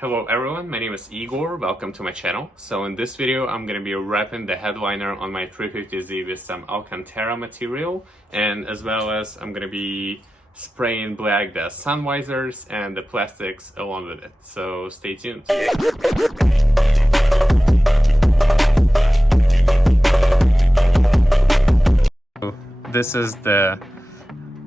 Hello everyone, my name is Igor, welcome to my channel. So in this video I'm gonna be wrapping the headliner on my 350Z with some Alcantara material, and as well as I'm gonna be spraying black the sun visors and the plastics along with it. So stay tuned. This is the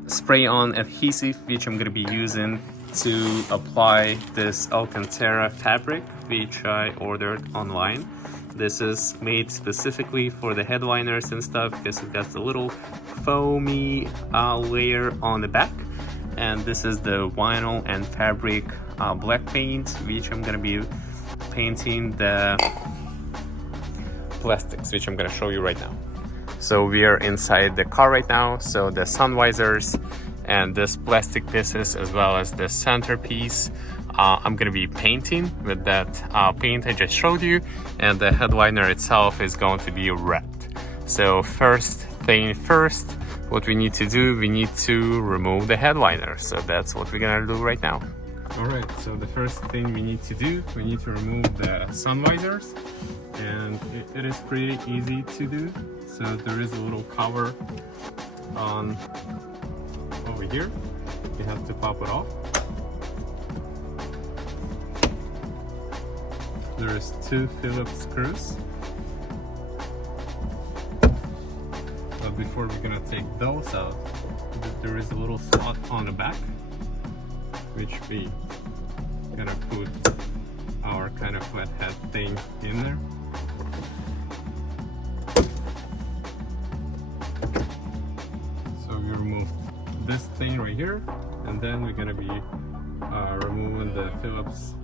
spray-on adhesive which I'm gonna be using to apply this Alcantara fabric which I ordered online. This is made specifically for the headliners and stuff because it got a little foamy layer on the back, and this is the vinyl and fabric black paint which I'm gonna be painting the plastics, which I'm gonna show you right now. So we are inside the car right now, so the sun visors and this plastic pieces as well as the centerpiece I'm gonna be painting with that paint I just showed you, and the headliner itself is going to be wrapped. So first thing first, what we need to do, we need to remove the headliner. So that's what we're gonna do right now. Alright, so the first thing we need to do, we need to remove the sun visors, and it is pretty easy to do. So there is a little cover on over here. You have to pop it off. There is 2 Phillips screws. But before we're gonna take those out, there is a little slot on the back which we gonna put our kind of flathead thing in there. So we remove this thing right here, and then we're gonna be removing the Phillips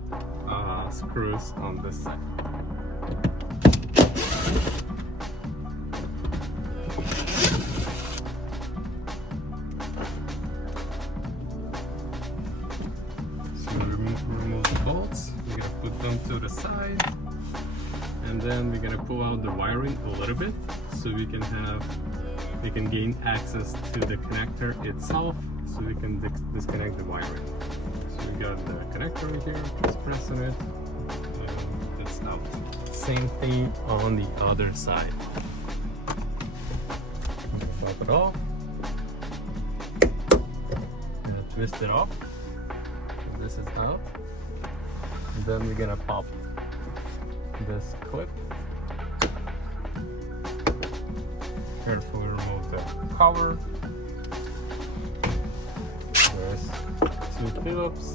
screws on this side. So we remove the bolts, we're gonna put them to the side, and then we're gonna pull out the wiring a little bit so we can gain access to the connector itself, so we can disconnect the wiring. So we got the connector right here, just pressing it, and it's out. Same thing on the other side. Pop it off, and twist it off. So this is out. And then we're gonna pop this clip. Carefully remove the cover. There's 2 Phillips.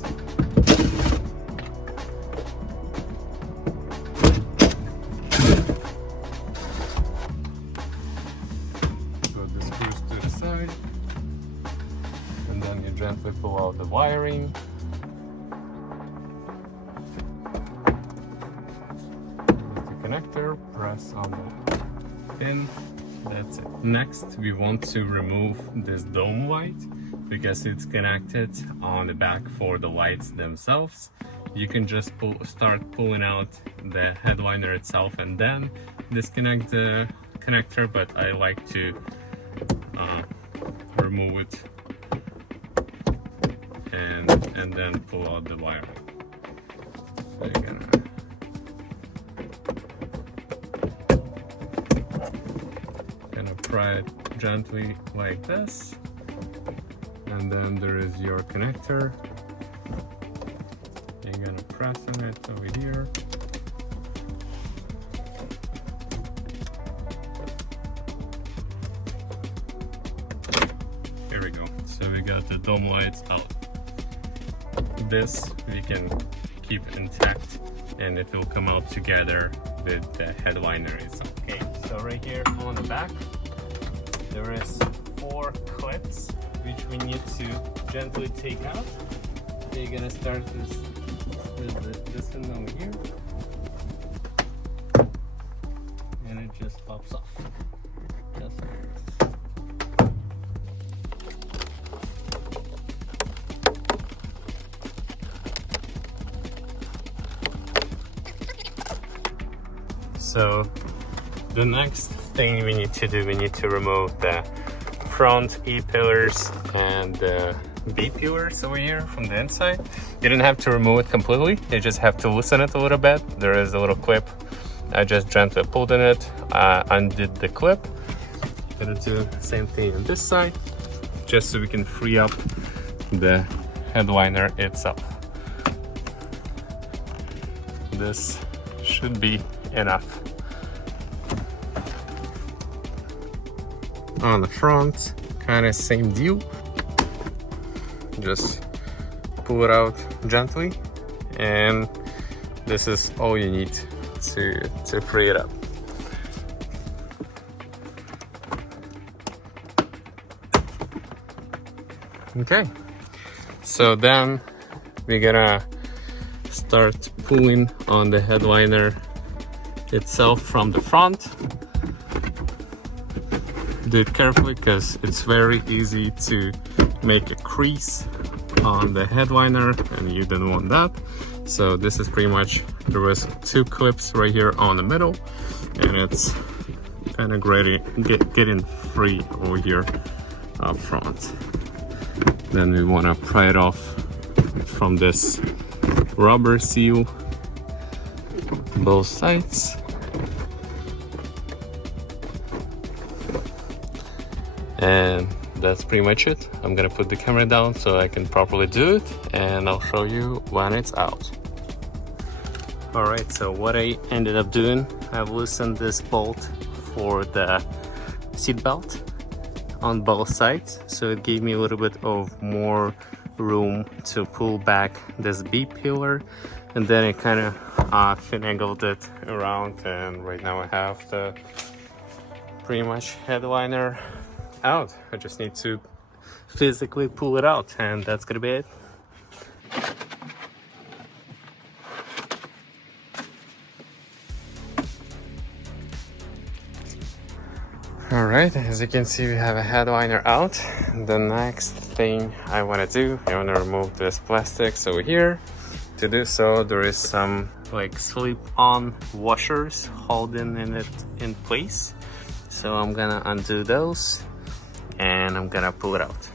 Put the screws to the side, and then you gently pull out the wiring. Use the connector, press on the pin. That's it. Next, we want to remove this dome light because it's connected on the back for the lights themselves. You can just start pulling out the headliner itself and then disconnect the connector, but I like to remove it and then pull out the wiring. So you're gonna pry it gently like this, and then there is your connector. You're gonna press on it over here. Here we go. So we got the dome lights out. This we can keep intact and it will come out together with the headliner itself. Okay, so right here on the back there is 4 clips which we need to gently take out. So you're gonna start this one over here, and it just pops off. Just like this. So the next thing we need to do, we need to remove the front E-pillars and the B-pillars over here from the inside. You don't have to remove it completely, you just have to loosen it a little bit. There is a little clip. I just gently pulled in it, undid the clip. Gonna do the same thing on this side, just so we can free up the headliner itself. This should be enough. On the front, kind of same deal. Just pull it out gently, and this is all you need to free it up. Okay, so then we're gonna start pulling on the headliner itself from the front. Do it carefully because it's very easy to make a crease on the headliner, and you don't want that. So this is pretty much, there was 2 clips right here on the middle, and it's kind of great getting free over here up front. Then we want to pry it off from this rubber seal, both sides. And that's pretty much it. I'm gonna put the camera down so I can properly do it, and I'll show you when it's out. Alright, so what I ended up doing, I've loosened this bolt for the seat belt on both sides, so it gave me a little bit of more room to pull back this B pillar, and then it kind of finagled it around, and right now I have the pretty much headliner out. I just need to physically pull it out, and that's gonna be it. Alright, as you can see, we have a headliner out. The next thing I want to do, I want to remove this plastic over here. To do so, there is some like slip-on washers holding it in place. So I'm gonna undo those, and I'm gonna pull it out.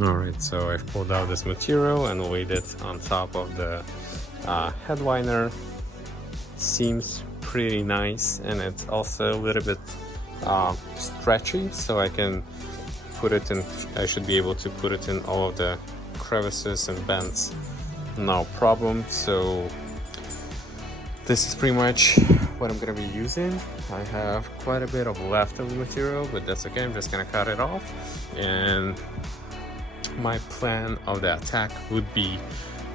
Alright, so I've pulled out this material and laid it on top of the headliner. Seems pretty nice, and it's also a little bit stretchy, so I can put it in, I should be able to put it in all of the crevices and bends, no problem. So this is pretty much what I'm gonna be using. I have quite a bit of leftover material, but that's okay, I'm just gonna cut it off. And my plan of the attack would be,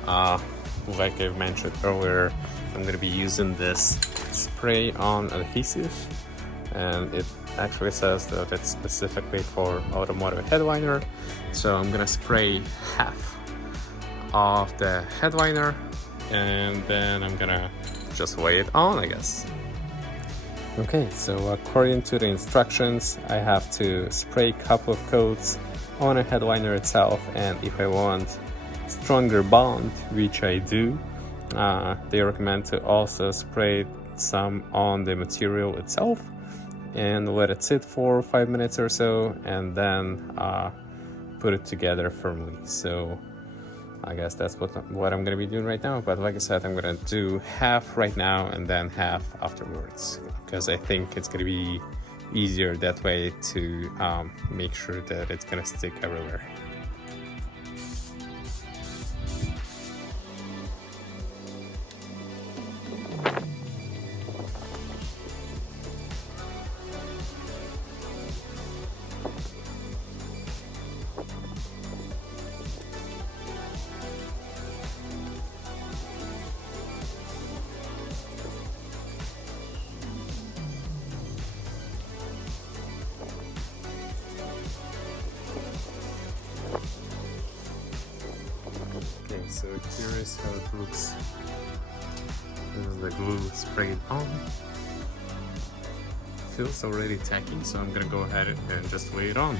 like I mentioned earlier, I'm going to be using this spray on adhesive, and it actually says that it's specifically for automotive headliner. So I'm going to spray half of the headliner, and then I'm going to just lay it on, I guess. Okay, so according to the instructions, I have to spray a couple of coats on a headliner itself, and if I want stronger bond, which I do, they recommend to also spray some on the material itself and let it sit for 5 minutes or so, and then put it together firmly. So I guess that's what I'm gonna be doing right now. But like I said, I'm gonna do half right now and then half afterwards, because I think it's gonna be easier that way to make sure that it's gonna stick everywhere. So here is how it looks the glue sprayed on. Feels already tacky, so I'm gonna go ahead and just lay it on.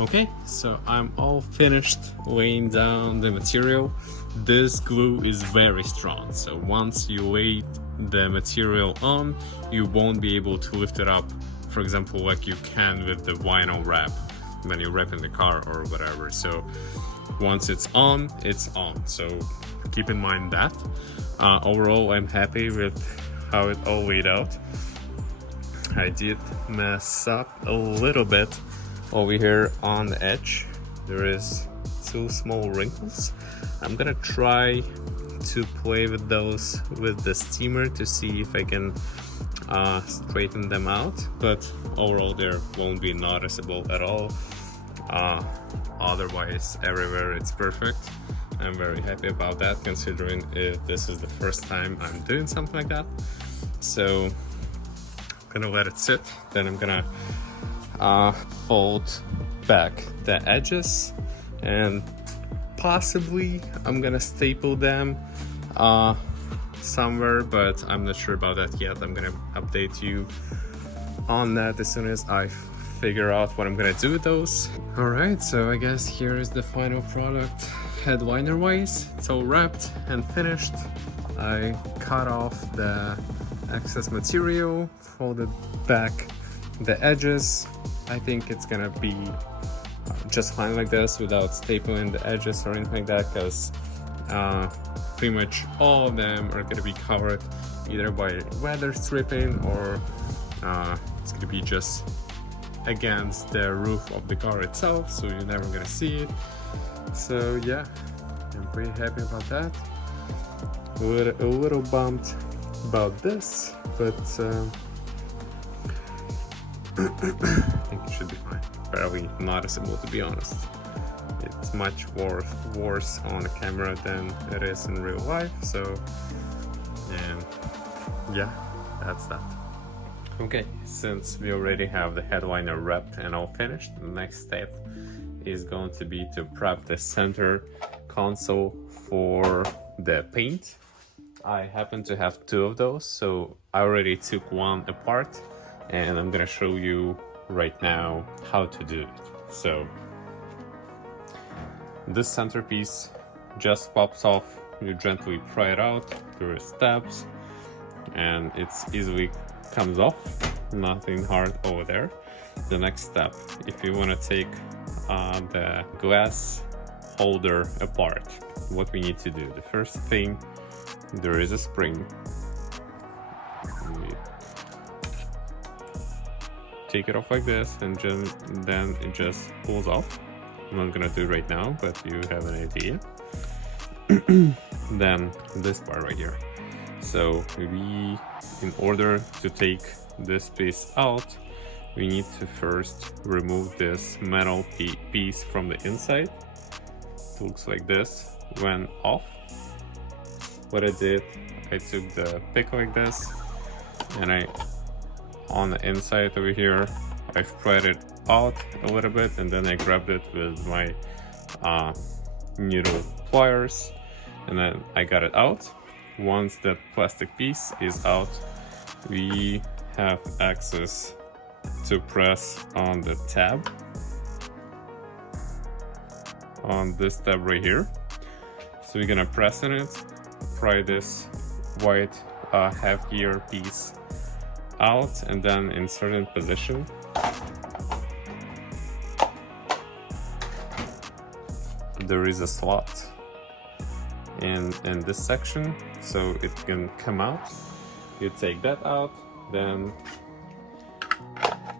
Okay, so I'm all finished laying down the material. This glue is very strong, so once you lay the material on, you won't be able to lift it up, for example, like you can with the vinyl wrap when you wrap in the car or whatever. So once it's on, so keep in mind that. Overall, I'm happy with how it all laid out. I did mess up a little bit over here on the edge. There is 2 small wrinkles. I'm gonna try to play with those with the steamer to see if I can straighten them out, but overall they won't be noticeable at all. Otherwise, everywhere it's perfect. I'm very happy about that, considering this is the first time I'm doing something like that. So I'm gonna let it sit, then I'm gonna fold back the edges, and possibly I'm gonna staple them somewhere, but I'm not sure about that yet. I'm gonna update you on that as soon as I figure out what I'm gonna do with those. Alright, so I guess here is the final product headliner wise. It's all wrapped and finished. I cut off the excess material, folded back the edges. I think it's gonna be just fine like this without stapling the edges or anything like that, because pretty much all of them are gonna be covered either by weather stripping or it's gonna be just against the roof of the car itself, so you're never gonna see it. So yeah, I'm pretty happy about that. A little bummed about this, but I think it should be fine. Barely noticeable, to be honest. It's much worse on the camera than it is in real life, so, and yeah, that's that. Okay, since we already have the headliner wrapped and all finished, the next step is going to be to prep the center console for the paint. I happen to have 2 of those, so I already took one apart, and I'm gonna show you right now how to do it. So this centerpiece just pops off. You gently pry it out. There are steps, and it's easily comes off. Nothing hard over there. The next step, if you want to take the glass holder apart, what we need to do, the first thing, there is a spring. Take it off like this, and then it just pulls off. I'm not gonna do it right now, but you have an idea. Then this part right here. So in order to take this piece out, we need to first remove this metal piece from the inside. It looks like this when off. What I did, I took the pick like this, and I on the inside over here, I spread it out a little bit, and then I grabbed it with my needle pliers, and then I got it out. Once that plastic piece is out, we have access to press on the tab, on this tab right here. So we're gonna press on it, pry this white half gear piece out, and then insert in position. There is a slot in this section, so it can come out. You take that out, then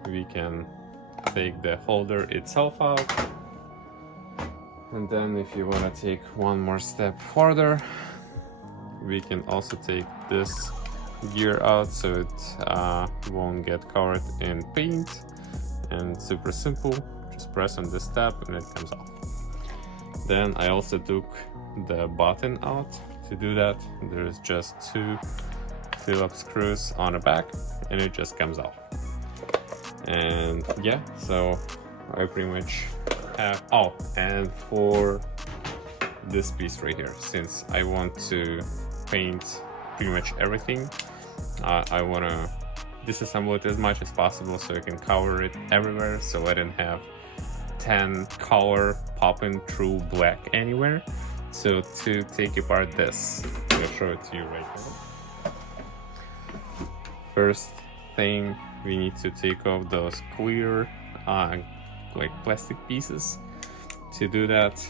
we can take the holder itself out. And then if you want to take one more step further, we can also take this gear out so it won't get covered in paint. And super simple, just press on this tab and it comes off. Then I also took the button out. To do that, there's just 2 Phillips screws on the back and it just comes off. And yeah, so I pretty much have, oh, and for this piece right here, since I want to paint pretty much everything, I want to disassemble it as much as possible so I can cover it everywhere, so I don't have 10 color popping through black anywhere. So to take apart this, I'm gonna show it to you right now. First thing, we need to take off those clear like plastic pieces. To do that,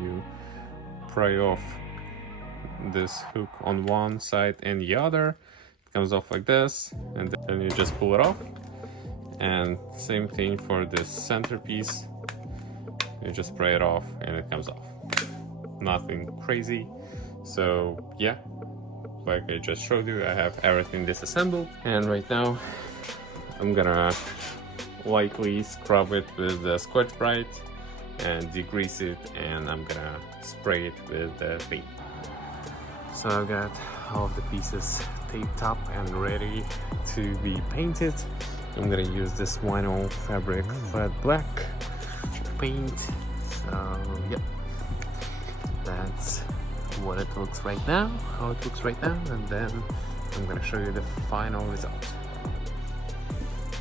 you pry off this hook on one side and the other. It comes off like this, and then you just pull it off. And same thing for this centerpiece, you just spray it off and it comes off. Nothing crazy. So yeah, like I just showed you, I have everything disassembled, and right now I'm gonna lightly scrub it with the Scotch Brite and degrease it, and I'm gonna spray it with the paint. So I've got all of the pieces taped up and ready to be painted. I'm gonna use this vinyl fabric flat black paint. So yep, that's what it looks right now, how it looks right now, and then I'm gonna show you the final result.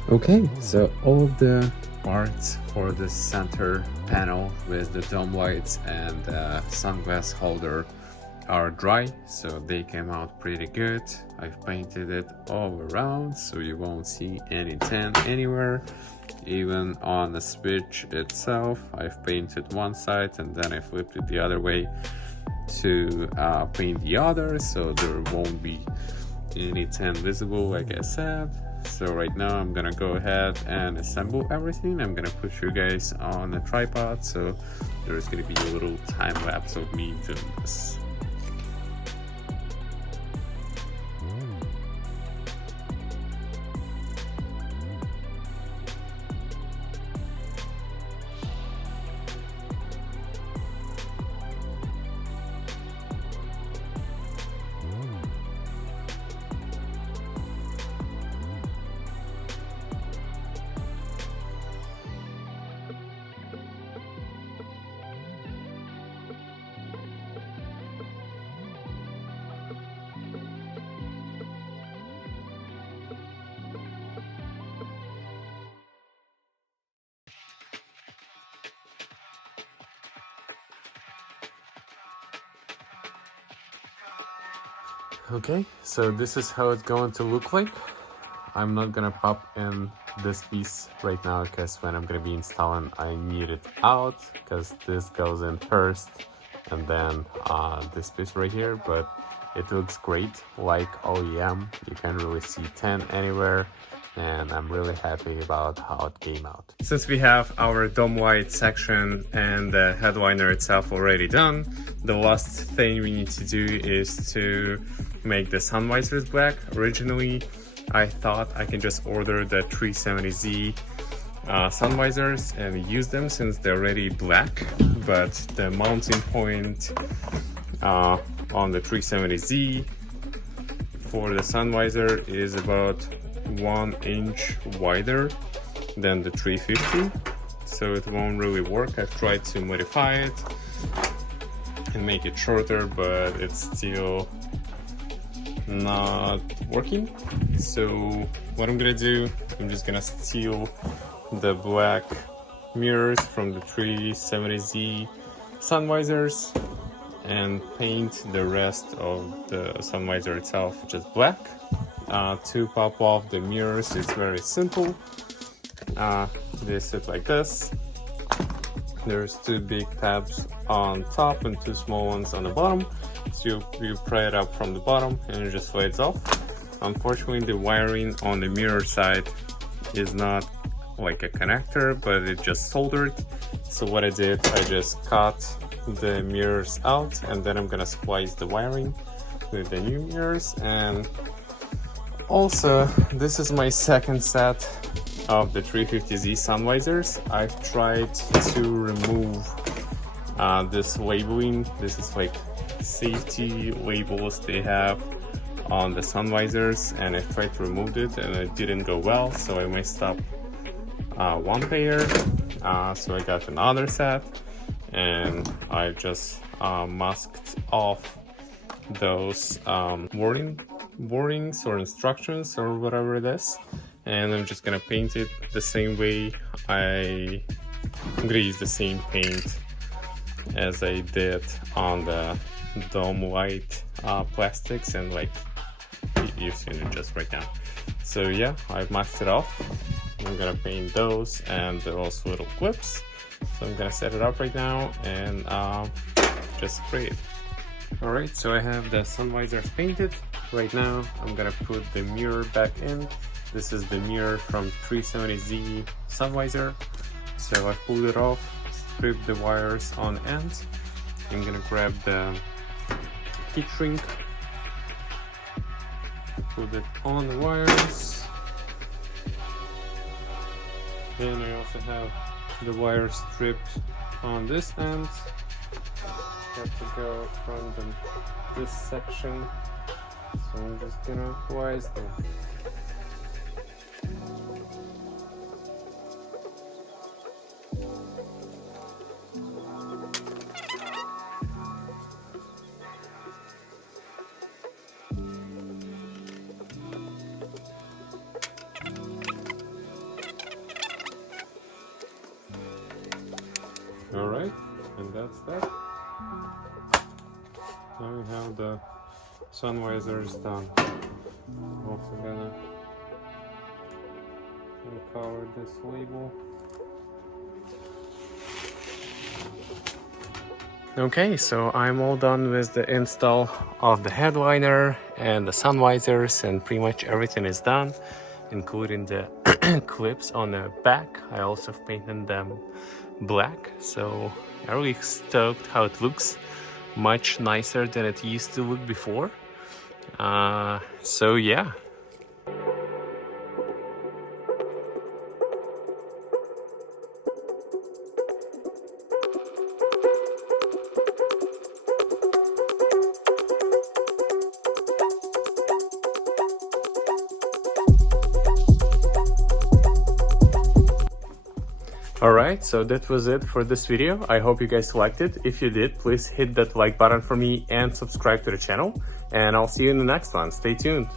Okay, so all of the parts for the center panel with the dome lights and the sunglass holder are dry, so they came out pretty good. I've painted it all around so you won't see any tint anywhere. Even on the switch itself, I've painted one side and then I flipped it the other way to paint the other, so there won't be any tint visible, like I said. So right now I'm gonna go ahead and assemble everything. I'm gonna put you guys on a tripod, so there's gonna be a little time lapse of me doing this. Okay, so this is how it's going to look like. I'm not gonna pop in this piece right now because when I'm gonna be installing, I need it out because this goes in first, and then this piece right here, but it looks great like OEM. You can't really see tint anywhere, and I'm really happy about how it came out. Since we have our dome light section and the headliner itself already done, the last thing we need to do is to make the sun visors black. Originally, I thought I can just order the 370Z sun visors and use them since they're already black, but the mounting point on the 370Z for the sun visor is about 1 inch wider than the 350, so it won't really work. I've tried to modify it and make it shorter, but it's still not working. So what I'm gonna do, I'm just gonna steal the black mirrors from the 370Z sun visors and paint the rest of the sun visor itself just black. To pop off the mirrors, it's very simple. They sit like this. There's 2 big tabs on top and 2 small ones on the bottom. So you pry it up from the bottom and it just slides off. Unfortunately, the wiring on the mirror side is not like a connector, but it just soldered. So what I did, I just cut the mirrors out, and then I'm gonna splice the wiring with the new mirrors. And also, this is my second set of the 350Z sun visors. I've tried to remove this labeling. This is like safety labels they have on the sun visors, and I tried to remove it and it didn't go well, so I messed up one pair. So I got another set and I just masked off those warnings or instructions or whatever it is, and I'm just gonna paint it the same way. I'm gonna use the same paint as I did on the dome light plastics, and like you've seen it just right now. So yeah, I've masked it off. I'm gonna paint those and those little clips. So I'm gonna set it up right now and just spray it. Alright, so I have the sun visors painted. Right now I'm gonna put the mirror back in. This is the mirror from 370Z sun visor. So I pulled it off, stripped the wires on end. I'm gonna grab the heat shrink, put it on the wires. Then I also have the wire stripped on this end. Have to go from this section, so I'm just gonna wise them. Alright, and that's that. Now we have the sun visors done. Also gonna uncover this label. Okay, so I'm all done with the install of the headliner and the sun visors, and pretty much everything is done, including the clips on the back. I also painted them black, so I'm really stoked how it looks. Much nicer than it used to look before. So yeah. Alright, so that was it for this video. I hope you guys liked it. If you did, please hit that like button for me and subscribe to the channel. And I'll see you in the next one. Stay tuned.